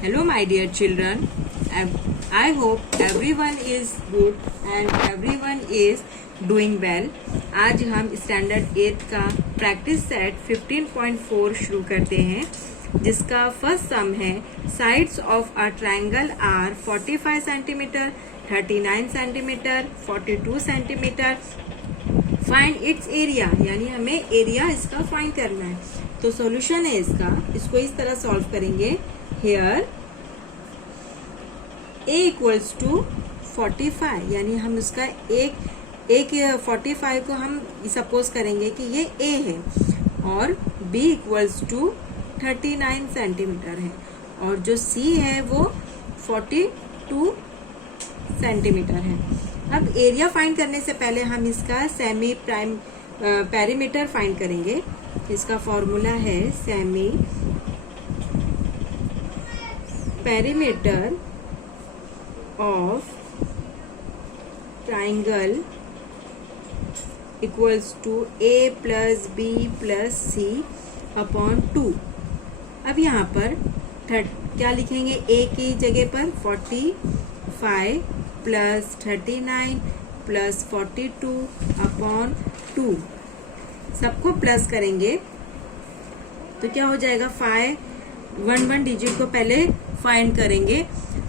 Hello my dear children, I hope everyone is good and everyone is doing well. आज हम standard 8 का practice set 15.4 शुरू करते हैं, जिसका फर्स्ट सम है sides of a triangle are 45 centimetre, 39 centimetre, 42 centimetre. Find its area, यानी हमें एरिया इसका फाइंड करना है. तो सॉल्यूशन है इसको इस तरह सॉल्व करेंगे. Here a इक्वल्स टू 45, यानी हम उसका एक 45 को हम सपोज करेंगे कि ये a है, और b इक्वल्स टू 39 सेंटीमीटर है, और जो c है वो 42 सेंटीमीटर है. अब एरिया फाइंड करने से पहले हम इसका सेमी पेरीमीटर फाइंड करेंगे. इसका फॉर्मूला है semi perimeter of triangle equals to a plus b plus c upon 2. अब यहाँ पर क्या लिखेंगे? a की जगह पर 45 प्लस 39 प्लस 42 अपॉन 2. सबको प्लस करेंगे तो क्या हो जाएगा? 1 डिजिट को पहले फाइंड करेंगे.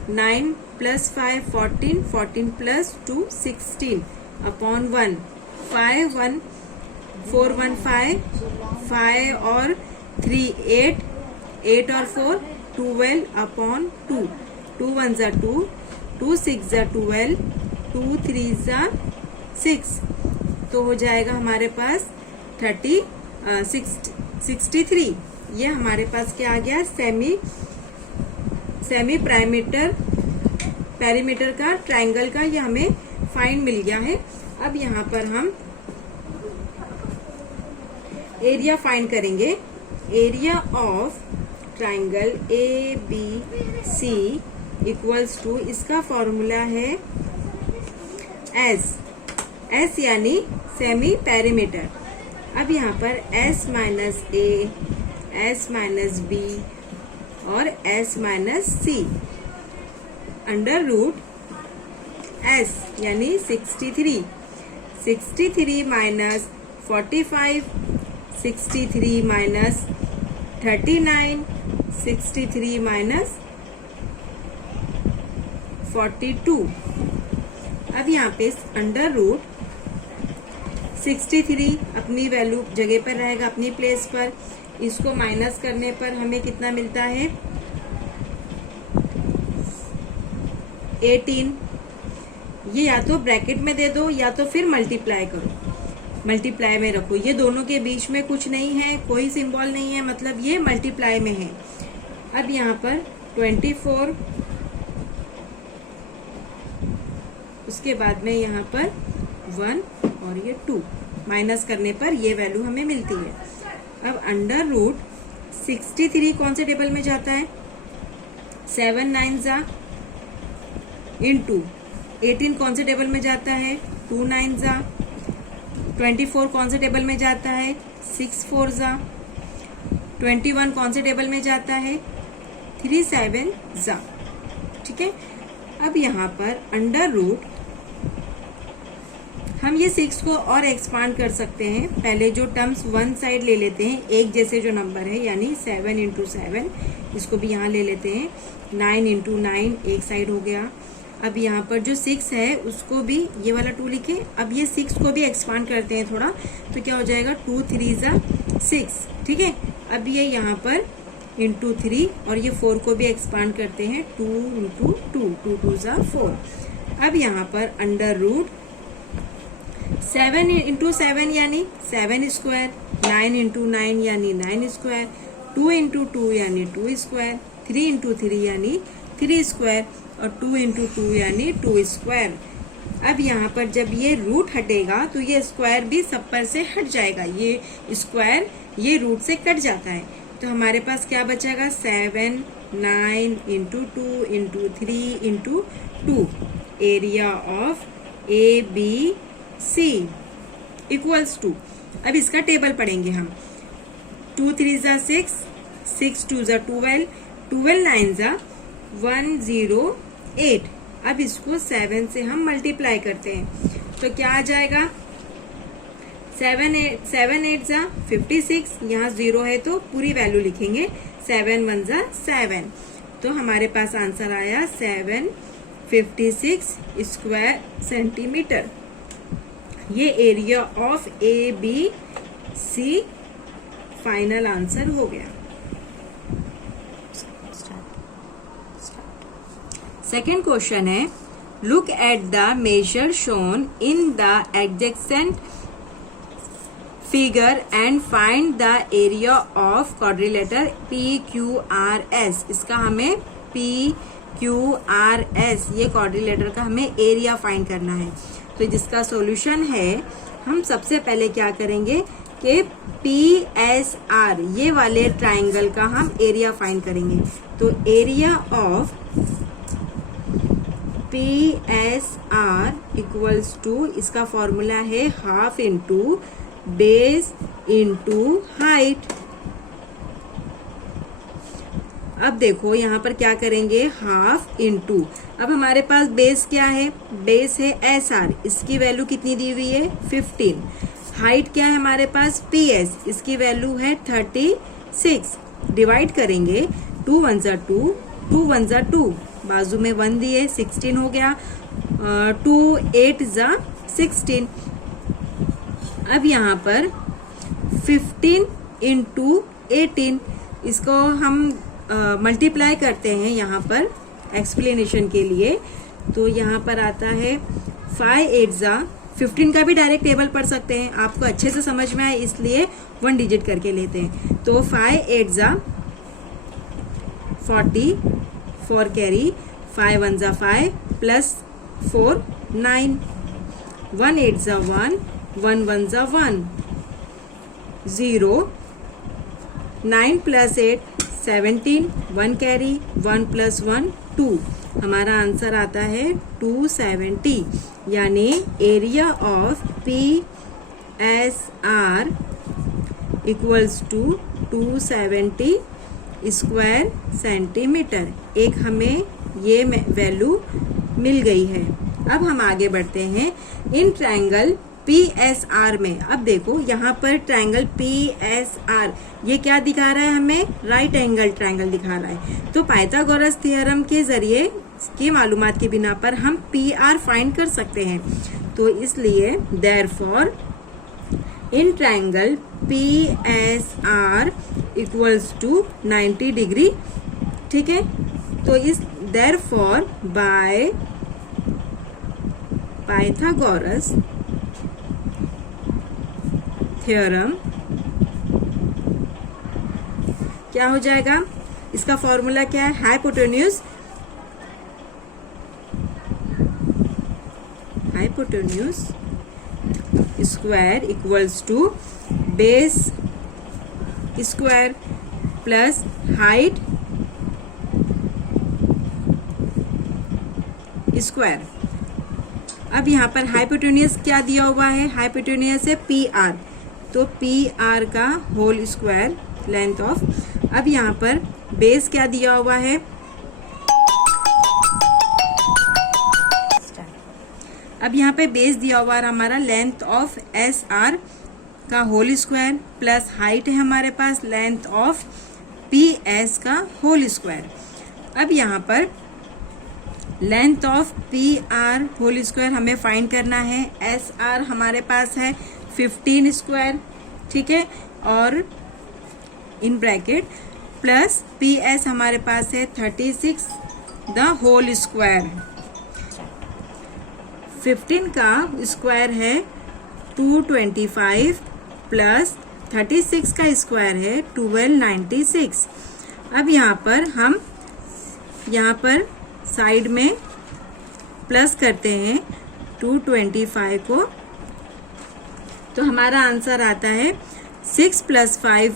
9 प्लस 5 14, 14 प्लस 2 16 अपॉन 1. 5 1 4 1 5 और 3 8, 8 और 4 12 अपॉन 2. 2 1 जा 2, 2 6 जा 12, 2 3 जा 6. तो हो जाएगा हमारे पास 63. ये हमारे पास क्या आ गया? सेमी पेरीमीटर का ट्रायंगल का ये हमें फाइंड मिल गया है. अब यहाँ पर हम एरिया फाइंड करेंगे. Area of triangle A B C equals to, इसका फॉर्मूला है एस यानी सेमी पेरीमीटर. अब यहाँ पर s minus A, s minus B और s minus C under root s यानी 63 माइनस 45, 63 माइनस 39, 63 माइनस 42. अब यहाँ पे अंडर रूट 63 अपनी वैल्यू जगह पर रहेगा, अपनी प्लेस पर. इसको माइनस करने पर हमें कितना मिलता है? 18. ये या तो ब्रैकेट में दे दो या तो फिर मल्टीप्लाई करो, मल्टीप्लाई में रखो. ये दोनों के बीच में कुछ नहीं है, कोई सिंबल नहीं है, मतलब ये मल्टीप्लाई में है. अब यहाँ पर 24, उसके बाद में यहाँ पर 1 और ये 2 माइनस करने पर ये वैल्यू हमें मिलती है. अब अंडर रूट 63 कौन से टेबल में जाता है? 7 9 जा इंटू 18 कौन से टेबल में जाता है? 2 9 जा. 24 कौन से टेबल में जाता है? 6 4 जा. 21 कौन से टेबल में जाता है? 3 7 जा. ठीक है. अब यहाँ पर अंडर रूट हम ये 6 को और एक्सपांड कर सकते हैं. पहले जो टर्म्स वन साइड ले लेते हैं, एक जैसे जो नंबर है, यानी 7 इंटू 7, इसको भी यहाँ ले लेते हैं. 9 इंटू 9 एक साइड हो गया. अब यहाँ पर जो 6 है उसको भी ये वाला 2 लिखे. अब ये 6 को भी एक्सपांड करते हैं थोड़ा, तो क्या हो जाएगा? 2 3 जा 6. ठीक है. अब ये यहाँ पर इंटू 3 और ये 4 को भी एक्सपांड करते हैं. 2 इंटू 2, 2 2 जा 4. अब यहाँ पर अंडर रूट 7 इंटू 7 यानी 7 स्क्वायर, 9 इंटू 9 यानी 9 स्क्वायर, 2 इंटू 2 यानी 2 स्क्वायर, 3 इंटू 3 यानी 3 स्क्वायर, और 2 इंटू 2 यानी 2 स्क्वायर. अब यहाँ पर जब ये रूट हटेगा तो ये स्क्वायर भी सब पर से हट जाएगा. ये स्क्वायर ये रूट से कट जाता है, तो हमारे पास क्या बचेगा? 7 9 into 2 into 3 into 2. Area of A B C equals to, अब इसका टेबल पढ़ेंगे हम. 2 3 जा 6, 6 2 जा 12, 12 9 जा 108। अब इसको 7 से हम मल्टीप्लाई करते हैं तो क्या आ जाएगा, 7 8 जा 56, यहाँ 0 है तो पूरी वैल्यू लिखेंगे, 7 1 जा 7, तो हमारे पास आंसर आया 756 स्क्वायर सेंटीमीटर। ये area of ABC final answer हो गया। सेकेंड क्वेश्चन है, look at the measure shown in the adjacent figure and find the area of quadrilateral PQRS। इसका हमें PQRS ये क्वाड्रिलेटर का हमें एरिया फाइंड करना है। तो जिसका सॉल्यूशन है, हम सबसे पहले क्या करेंगे कि PSR ये वाले ट्राइंगल का हम एरिया फाइंड करेंगे। तो area of PSR equals to, इसका फॉर्मूला है half into base into height. अब देखो यहाँ पर क्या करेंगे, हाफ इंटू, अब हमारे पास बेस क्या है, बेस है SR, इसकी वैल्यू कितनी दी हुई है 15। हाइट क्या है हमारे पास PS, इसकी वैल्यू है 36। डिवाइड करेंगे, 2 1 जा 2, 2 1 जा 2, बाजू में 1 दिए 16 हो गया, 2 8 जा 16। अब यहाँ पर 15 इंटू 18, इसको हम मल्टीप्लाई करते हैं यहाँ पर एक्सप्लेनेशन के लिए। तो यहाँ पर आता है 5 8 जा 15 का भी डायरेक्ट टेबल पढ़ सकते हैं, आपको अच्छे से समझ में आए इसलिए 1 डिजिट करके लेते हैं। तो 5 8 जा 40, 4 कैरी, 5 1 जा 5 प्लस 4 9, 1 8 जा 1, 1 1 जा 1, 0, 9 प्लस 8 17, 1 कैरी, 1 प्लस 1 2, हमारा आंसर आता है 270। यानी area of PSR equals to 270 square centimetre. एक हमें ये वैल्यू मिल गई है। अब हम आगे बढ़ते हैं इन ट्रायंगल PSR में। अब देखो यहाँ पर ट्रायंगल PSR ये क्या दिखा रहा है, हमें राइट एंगल ट्रायंगल दिखा रहा है। तो पाइथागोरस थ्योरम के जरिए की मालूमात के बिना पर हम PR फाइंड कर सकते हैं। तो इसलिए therefore in triangle PSR equals to 90 degree. ठीक है, तो इस देयरफॉर बाय पाइथागोरस थ्योरम क्या हो जाएगा, इसका फॉर्मूला क्या है, hypotenuse square equals to base square plus height square. अब यहाँ पर हाइपोटेन्यूज क्या दिया हुआ है, हाइपोटेन्यूज है PR, तो PR का होल स्क्वायर लेंथ ऑफ। अब यहाँ पर बेस क्या दिया हुआ है, अब यहाँ पे बेस दिया हुआ है हमारा लेंथ ऑफ SR का होल स्क्वायर प्लस हाइट है हमारे पास लेंथ ऑफ PS का होल स्क्वायर। अब यहाँ पर length of PR whole square हमें फाइंड करना है। SR हमारे पास है 15 स्क्वायर, ठीक है, और इन ब्रैकेट प्लस PS हमारे पास है 36 द होल स्क्वायर। 15 का स्क्वायर है 225 प्लस 36 का स्क्वायर है 1296। अब यहाँ पर हम साइड में प्लस करते हैं 225 को, तो हमारा आंसर आता है 6 plus 5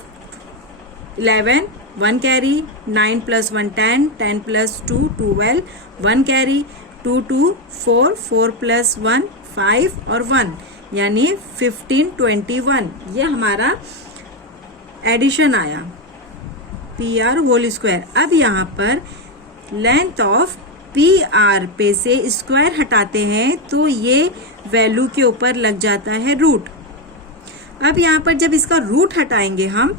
11, 1 carry, 9 plus 1 10, 10 plus 2 12, 1 carry, 2 2 4, 4 plus 1 5 और 1 यानी 1521। ये हमारा एडिशन आया PR होल स्क्वायर। अब यहाँ पर लेंथ ऑफ पी आर पे से स्क्वायर हटाते हैं तो ये वैल्यू के ऊपर लग जाता है रूट। अब यहाँ पर जब इसका रूट हटाएंगे हम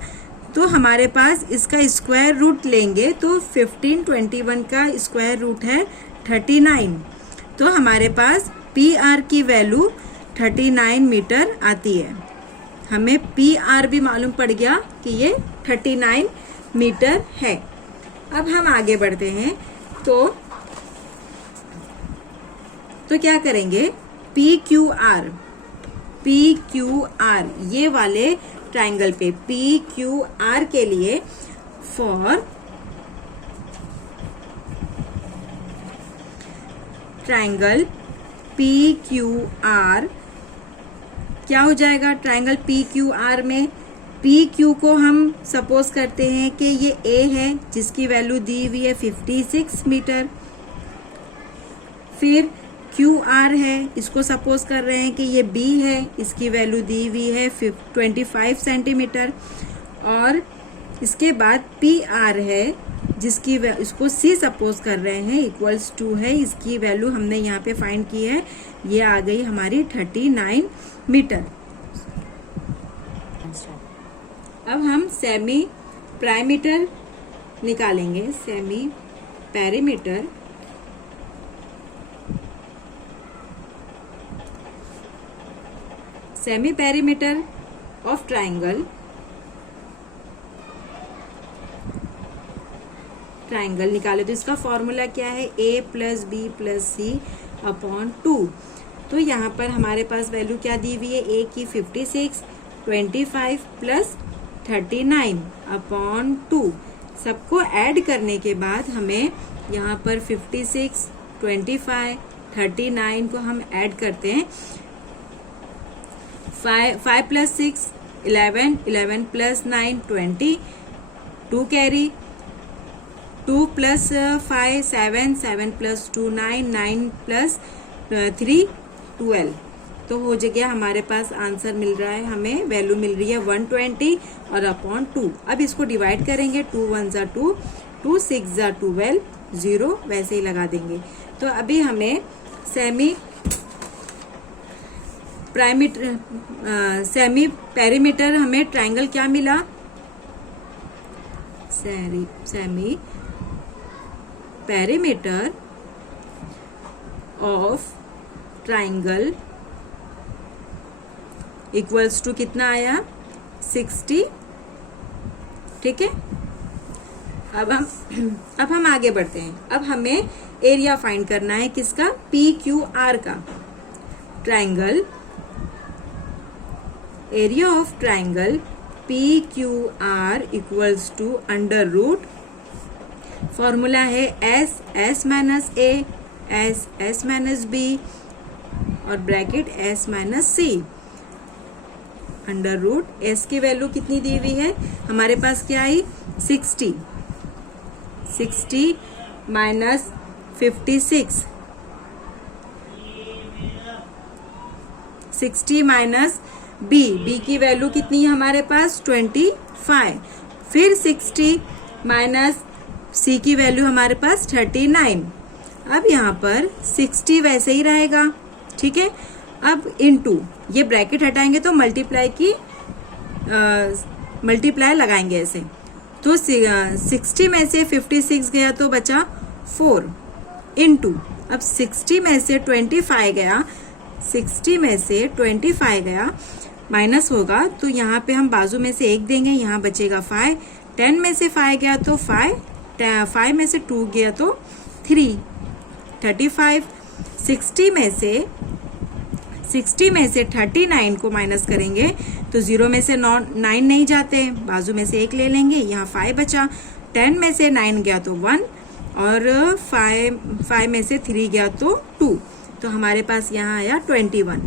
तो हमारे पास इसका स्क्वायर रूट लेंगे तो 1521 का स्क्वायर रूट है 39। तो हमारे पास पी आर की वैल्यू 39 मीटर आती है। हमें पी आर भी मालूम पड़ गया कि ये 39 मीटर है। अब हम आगे बढ़ते हैं तो क्या करेंगे, पी क्यू आर ये वाले ट्राइंगल पे पी क्यू आर के लिए for triangle P Q are क्या हो जाएगा, ट्राइंगल पी क्यू आर में पी क्यू को हम सपोज करते हैं कि ये ए है जिसकी वैल्यू दी हुई है 56 मीटर। फिर क्यू आर है, इसको सपोज कर रहे हैं कि ये बी है, इसकी वैल्यू दी हुई है 25 सेंटीमीटर। और इसके बाद पी आर है जिसकी इसको सी सपोज कर रहे हैं इक्वल्स टू है, इसकी वैल्यू हमने यहाँ पे फाइंड की है, ये आ गई हमारी 39 मीटर। अब हम सेमी प्राइमीटर निकालेंगे। सेमी पेरीमीटर ऑफ ट्राइंगल निकाले तो इसका फॉर्मूला क्या है, a plus B plus C upon 2। तो यहाँ पर हमारे पास वैल्यू क्या दी हुई है, a की 56, 25 प्लस 39 अपॉन 2। सबको ऐड करने के बाद हमें यहाँ पर 56, 25, 39 को हम ऐड करते हैं। 5 plus 6 11, 11 plus 9 20, 2 carry, 2 plus 5 7, 7 plus 2 9, 9 plus 3 12। तो हो गया हमारे पास आंसर मिल रहा है, हमें वैल्यू मिल रही है 120 और अपॉन 2। अब इसको डिवाइड करेंगे, 2 1 जा 2, 2 6 जा 12, 0 वैसे ही लगा देंगे। तो अभी हमें सेमी पेरीमीटर हमें ट्राइंगल क्या मिला, semi perimeter of triangle equals to कितना आया, 60। ठीक है, अब हम आगे बढ़ते हैं। अब हमें एरिया फाइंड करना है, किसका, पी क्यू आर का। Triangle area of triangle P Q R equals to under root, formula है S minus A, S minus B और bracket S minus C. Under root S की वैल्यू कितनी दी हुई है हमारे पास, क्या आई, 60 माइनस 56, 60 माइनस बी की वैल्यू कितनी है हमारे पास, 25। फिर 60 माइनस सी की वैल्यू हमारे पास 39। अब यहाँ पर 60 वैसे ही रहेगा, ठीक है। अब इनटू ये ब्रैकेट हटाएंगे तो मल्टीप्लाई लगाएंगे ऐसे, तो 60 में से 56 गया तो बचा 4 इनटू, अब 60 में से 25 गया, 60 में से 25 गया माइनस होगा तो यहाँ पे हम बाजू में से 1 देंगे, यहाँ बचेगा 5। 10 में से 5 गया तो 5, 5 में से 2 गया तो 3, 35। 60 में से 39 को माइनस करेंगे तो 0 में से 9 नहीं जाते, बाजू में से 1 ले लेंगे, यहाँ 5 बचा। 10 में से 9 गया तो 1 और 5 में से 3 गया तो 2, तो हमारे पास यहाँ आया 21।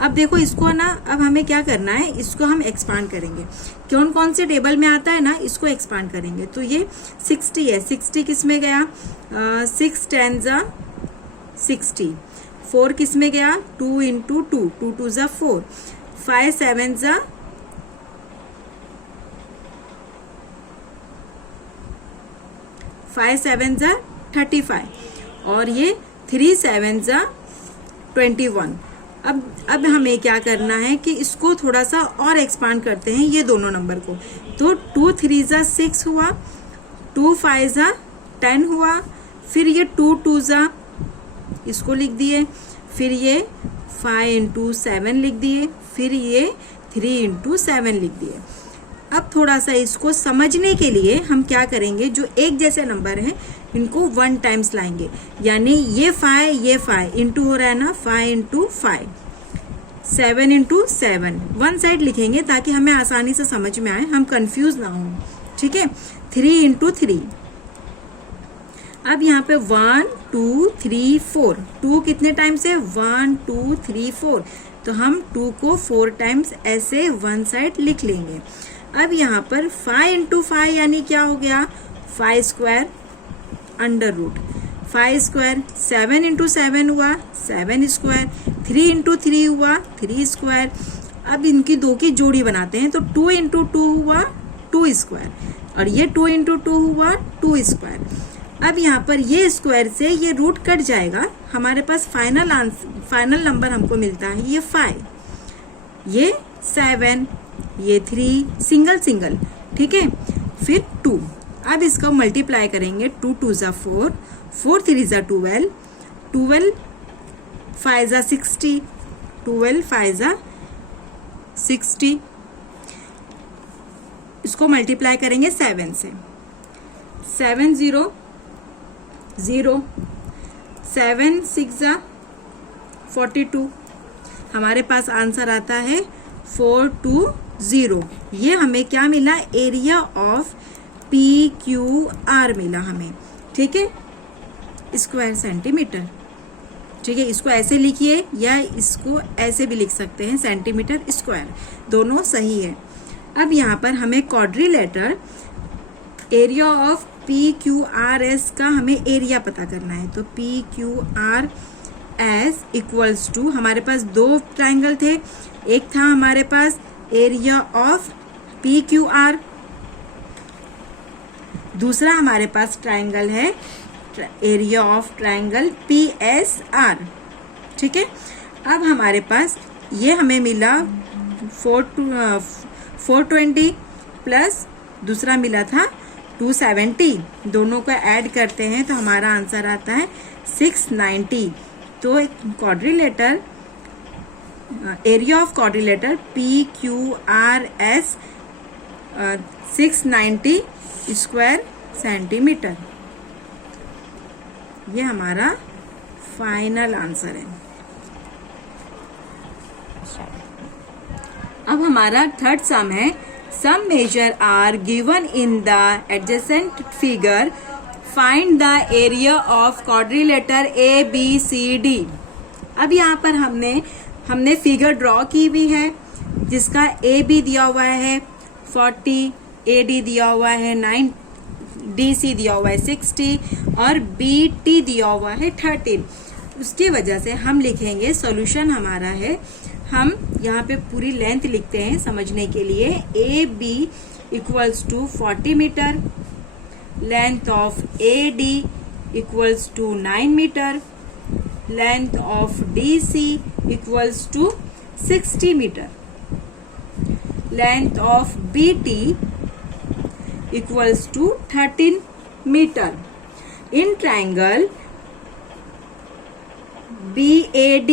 अब देखो इसको ना, अब हमें क्या करना है, इसको हम एक्सपांड करेंगे। कौन से टेबल में आता है ना, इसको एक्सपांड करेंगे। तो ये 60 है, 60 किस में गया, 6 10 जा 60, 4 किस में गया, 2 इंटू 2, 2 2 जा 4, 5 7 जा 5 7 जा 35 और ये 3 7 जा 21। अब हमें क्या करना है कि इसको थोड़ा सा और एक्सपांड करते हैं ये दोनों नंबर को। तो 2 3 जा 6 हुआ, 2 5 जा 10 हुआ, फिर ये 2 2 जा इसको लिख दिए, फिर ये 5 इंटू 7 लिख दिए, फिर ये 3 इंटू 7 लिख दिए। अब थोड़ा सा इसको समझने के लिए हम क्या करेंगे, जो एक जैसे नंबर हैं इनको 1 टाइम्स लाएंगे, यानी ये 5 इंटू हो रहा है ना, 5 इंटू 5, 7 इंटू 7 वन साइड लिखेंगे ताकि हमें आसानी से समझ में आए, हम कंफ्यूज ना हो, ठीक है। 3 इंटू 3, अब यहाँ पे 1 2 3 4, 2 कितने टाइम्स है, 1 2 3 4, तो हम 2 को 4 टाइम्स ऐसे वन साइड लिख लेंगे। अब यहाँ पर 5 इंटू 5 यानी क्या हो गया, 5 square under root 5 square, 7 into 7 हुआ 7 स्क्वायर, 3 इंटू 3 हुआ 3 स्क्वायर। अब इनकी दो की जोड़ी बनाते हैं, तो 2 इंटू 2 हुआ 2 स्क्वायर और ये 2 इंटू 2 हुआ 2 स्क्वायर। अब यहाँ पर ये स्क्वायर से ये रूट कट जाएगा, हमारे पास फाइनल नंबर हमको मिलता है ये 5, ये 7, ये 3 सिंगल सिंगल, ठीक है, फिर 2। अब इसको मल्टीप्लाई करेंगे, 2 2 जा 4, 4 3 जा 12, 12 5 जा 60, 12 5 जा 60। इसको मल्टीप्लाई करेंगे 7 से, 7 0 0, 7 6 जा 42, हमारे पास आंसर आता है 420। ये हमें क्या मिला, एरिया ऑफ PQR मिला हमें, ठीक है, स्क्वायर सेंटीमीटर, ठीक है। इसको ऐसे लिखिए या इसको ऐसे भी लिख सकते हैं, सेंटीमीटर स्क्वायर, दोनों सही है। अब यहाँ पर हमें क्वाड्रिलेटर एरिया ऑफ PQRS का हमें एरिया पता करना है, तो PQRS इक्वल्स टू, हमारे पास 2 ट्राइंगल थे, एक था हमारे पास एरिया ऑफ PQR, दूसरा हमारे पास ट्राइंगल है एरिया ऑफ ट्राइंगल PSR, ठीक है। अब हमारे पास ये हमें मिला 420 प्लस दूसरा मिला था 270, दोनों को ऐड करते हैं तो हमारा आंसर आता है 690। तो quadrilateral area of quadrilateral PQRS 690 square centimetre, ये हमारा फाइनल आंसर है। अब हमारा थर्ड सम है, sum measure are given in the adjacent figure, find the area of quadrilateral ABCD। अब यहाँ पर हमने फिगर ड्रॉ की हुई है, जिसका AB दिया हुआ है 40, AD दिया हुआ है 9, DC दिया हुआ है 60 और BT दिया हुआ है 13। उसकी वजह से हम लिखेंगे, सॉल्यूशन हमारा है, हम यहाँ पे पूरी लेंथ लिखते हैं समझने के लिए, AB equals to 40 metre, length of AD equals to 9 metre, length of DC equals to 60 metre, length of BT equals to 13 metre. In triangle BAD,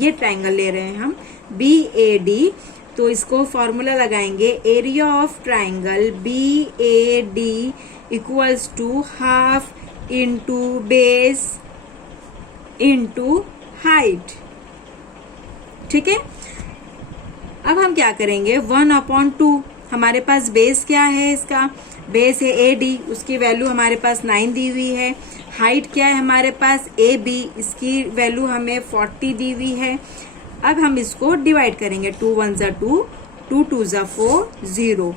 ये ट्राइंगल ले रहे हैं हम BAD, तो इसको फॉर्मूला लगाएंगे, area of triangle BAD equals to half into base into height, ठीक है। अब हम क्या करेंगे, 1/2, हमारे पास बेस क्या है, इसका बेस है AD, उसकी वैल्यू हमारे पास 9 दी हुई है। हाइट क्या है हमारे पास AB, इसकी वैल्यू हमें 40 दी हुई है। अब हम इसको डिवाइड करेंगे, 2 1 जा 2, 2 2 जा 4, 0,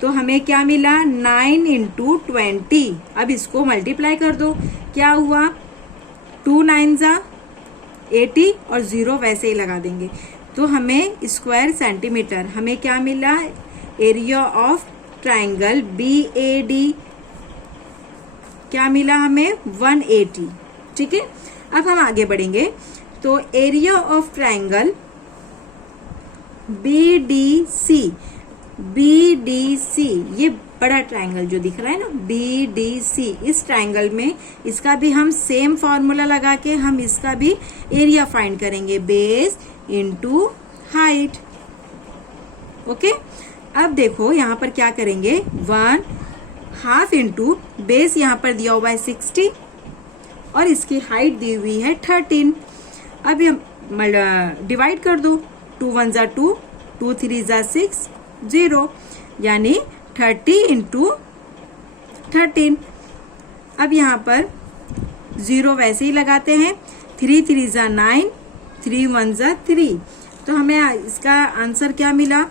तो हमें क्या मिला 9 इंटू 20। अब इसको मल्टीप्लाई कर दो, क्या हुआ 2 9 जा 80 और 0 वैसे ही लगा देंगे, तो हमें स्क्वायर सेंटीमीटर, हमें क्या मिला, एरिया ऑफ ट्राइंगल BAD क्या मिला हमें 180। ठीक है, अब हम आगे बढ़ेंगे। तो area of triangle BDC, BDC ये बड़ा ट्राइंगल जो दिख रहा है ना BDC, इस ट्राइंगल में इसका भी हम सेम फॉर्मूला लगा के हम इसका भी एरिया फाइंड करेंगे, बेस इनटू हाइट। ओके, अब देखो यहाँ पर क्या करेंगे, 1/2 इंटू बेस यहाँ पर दिया हुआ है 60 और इसकी हाइट दी हुई है 13। अब ये डिवाइड कर दो, 2 1 जा 2, 2 3 जा 6, 0, यानी 30 इंटू 13। अब यहाँ पर 0 वैसे ही लगाते हैं, 3 3 जा 9, 3 1 जा 3, तो हमें इसका आंसर क्या मिला,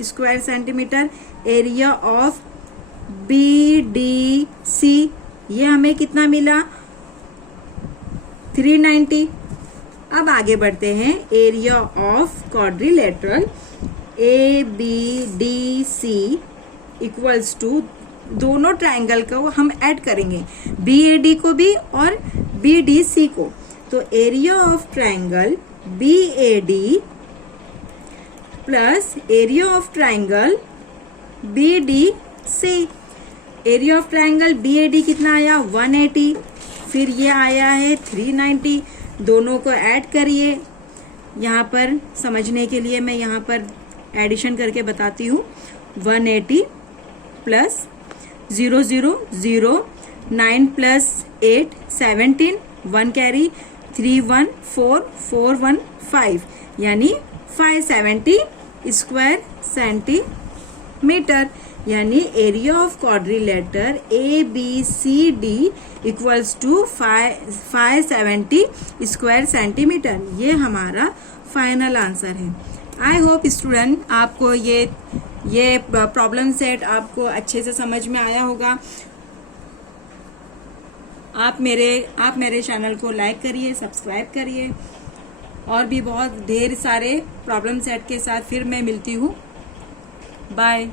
square centimetre. Area of BDC ये हमें कितना मिला, 390। अब आगे बढ़ते हैं, area of quadrilateral ABDC equals to, दोनों ट्राइंगल को हम ऐड करेंगे, BAD को भी और BDC को। तो area of triangle BAD plus area of triangle BDC। Area of triangle BAD कितना आया, 180, फिर ये आया है 390, दोनों को ऐड करिए। यहाँ पर समझने के लिए मैं यहाँ पर एडिशन करके बताती हूँ, 180 प्लस 0 0 0, 9 प्लस 8 17, 1 कैरी, 3 1 4 4 1 5, यानी 570 स्क्वायर सेंटीमीटर। यानी area of quadrilateral ABCD equals to 570 square centimetre. ये हमारा फाइनल आंसर है। आई होप स्टूडेंट आपको ये प्रॉब्लम सेट आपको अच्छे से समझ में आया होगा। आप मेरे चैनल को लाइक करिए, सब्सक्राइब करिए, और भी बहुत ढेर सारे प्रॉब्लम सेट के साथ फिर मैं मिलती हूँ। बाय।